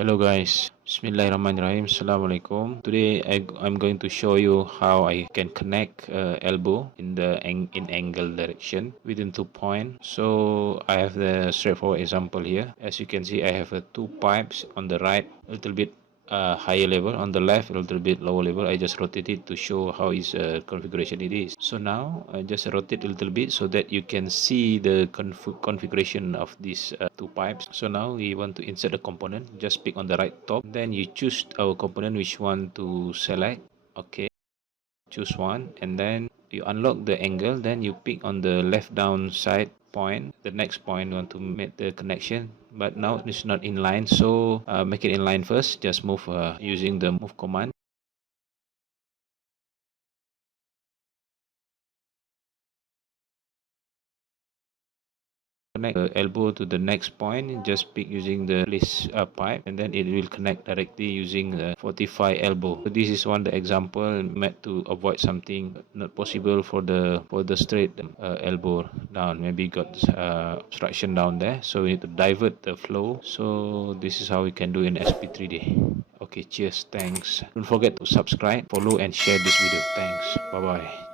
Hello guys, Bismillahirrahmanirrahim. Assalamualaikum. Today I'm going to show you how I can connect elbow in the angle direction within 2 points. So I have the straightforward example here. As you can see, I have two pipes on the right, a little bit higher level, on the left a little bit lower level. I just rotate it to show how is configuration it is. So now I just rotate a little bit so that you can see the configuration of these two pipes. So now we want to insert a component. Just pick on the right top, then you choose our component, which one to select. Okay, choose one, and then you unlock the angle, then you pick on the left down side point. The next point you want to make the connection, but now it's not in line, so make it in line first. Just move using the move command. Connect the elbow to the next point. Just pick using the place pipe, and then it will connect directly using the 45 elbow. So this is one the example meant to avoid something not possible for the straight elbow down. Maybe got obstruction down there, so we need to divert the flow. So this is how we can do in SP3D. Okay, cheers, thanks. Don't forget to subscribe, follow, and share this video. Thanks. Bye bye.